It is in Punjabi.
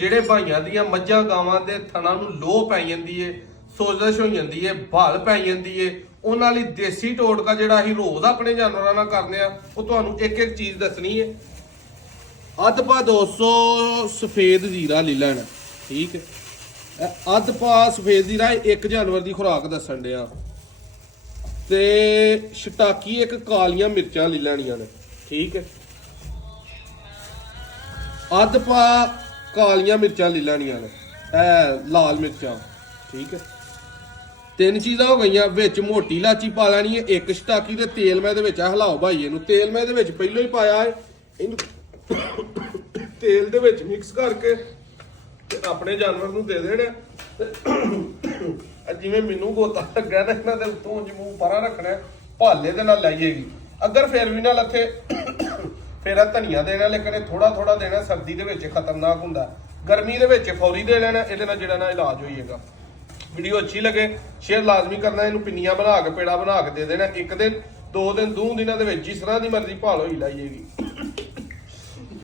ਜਿਹੜੇ ਭਾਈਆਂ ਦੀਆਂ ਮੱਝਾਂ ਗਾਵਾਂ ਦੇ ਥਣਾ ਨੂੰ ਲੋਹ ਪੈ ਜਾਂਦੀ ਏ, ਸੋਜਸ਼ ਹੋ ਜਾਂਦੀ ਏ, ਭਾਲ ਪੈ ਜਾਂਦੀ ਏ, ਉਹਨਾਂ ਲਈ ਦੇਸੀ ਟੋਟਕਾ ਜਿਹੜਾ ਅਸੀਂ ਰੋਜ਼ ਆਪਣੇ ਜਾਨਵਰਾਂ ਨਾਲ ਕਰਦੇ ਆ, ਉਹ ਤੁਹਾਨੂੰ ਇੱਕ ਇੱਕ ਚੀਜ਼ ਦੱਸਣੀ ਏ। ਅੱਧ ਪਾ 200 ਸਫੇਦ ਜ਼ੀਰਾ ਲੈ ਲੈਣਾ, ਠੀਕ ਹੈ। ਅੱਧ ਪਾ ਸਫੇਦ ਜ਼ੀਰਾ ਇੱਕ ਜਾਨਵਰ ਦੀ ਖੁਰਾਕ ਦੱਸਣ ਡਿਆ। ਤੇ ਸ਼ਟਾਕੀ ਇੱਕ ਕਾਲੀਆਂ ਮਿਰਚਾਂ ਲੈ ਲੈਣੀਆਂ ਨੇ, ਠੀਕ ਹੈ। ਅੱਧ ਪਾ ਕਾਲੀਆਂ ਮਿਰਚਾਂ ਲੈ ਲੈਣੀਆਂ ਨੇ, ਲਾਲ ਮਿਰਚਾਂ, ਠੀਕ ਹੈ। ਤਿੰਨ ਚੀਜ਼ਾਂ ਹੋ ਗਈਆਂ। ਵਿੱਚ ਮੋਟੀ ਇਲਾਚੀ ਪਾ ਲੈਣੀ ਹੈ, ਇੱਕ ਸ਼ਟਾਕੀ ਤੇ ਤੇਲ ਮੈਂ ਇਹਦੇ ਵਿੱਚ ਹਿਲਾਓ ਭਾਈ ਇਹਨੂੰ। ਤੇਲ ਮੈਂ ਇਹਦੇ ਵਿੱਚ ਪਹਿਲਾਂ ਹੀ ਪਾਇਆ ਹੈ, ਇਹਨੂੰ ਤੇਲ ਦੇ ਵਿੱਚ ਮਿਕਸ ਕਰਕੇ ਤੇ ਆਪਣੇ ਜਾਨਵਰ ਨੂੰ ਦੇ ਦੇਣਾ। ਜਿਵੇਂ ਮੈਨੂੰ ਗੋਤਾ ਲੱਗਾ ਨਾ, ਇਹਨਾਂ ਦੇ ਉੱਤੋਂ ਮੂੰਹ ਪਰਾਂ ਰੱਖਣਾ, ਭਾਲੇ ਦੇ ਨਾਲ ਲਾਈਏਗੀ। ਅਗਰ ਫਿਰ ਵੀ ਨਾ ਲੱਥੇ ਫਿਰ ਆ ਧਨੀਆ ਦੇਣਾ, ਲੇਕਿਨ ਇਹ ਥੋੜਾ ਥੋੜਾ ਦੇਣਾ। ਸਰਦੀ ਦੇ ਵਿੱਚ ਖਤਰਨਾਕ ਹੁੰਦਾ, ਗਰਮੀ ਦੇ ਵਿੱਚ ਫੌਰੀ ਦੇ ਲੈਣਾ। ਇਹਦੇ ਨਾਲ ਜਿਹੜਾ ਨਾ ਇਲਾਜ ਹੋਈਏਗਾ। ਵੀਡੀਓ ਅੱਛੀ ਲੱਗੇ ਸ਼ੇਅਰ ਲਾਜ਼ਮੀ ਕਰਨਾ। ਇਹਨੂੰ ਪਿੰਨੀਆਂ ਬਣਾ ਕੇ, ਪੇੜਾ ਬਣਾ ਕੇ ਦੇ ਦੇਣਾ। ਇੱਕ ਦਿਨ, 2 ਦਿਨ, 2 ਦਿਨਾਂ ਦੇ ਵਿੱਚ ਜਿਸ ਤਰ੍ਹਾਂ ਦੀ ਮਰਜ਼ੀ ਭਾਲ ਹੋਈ ਲਾਈਏਗੀ।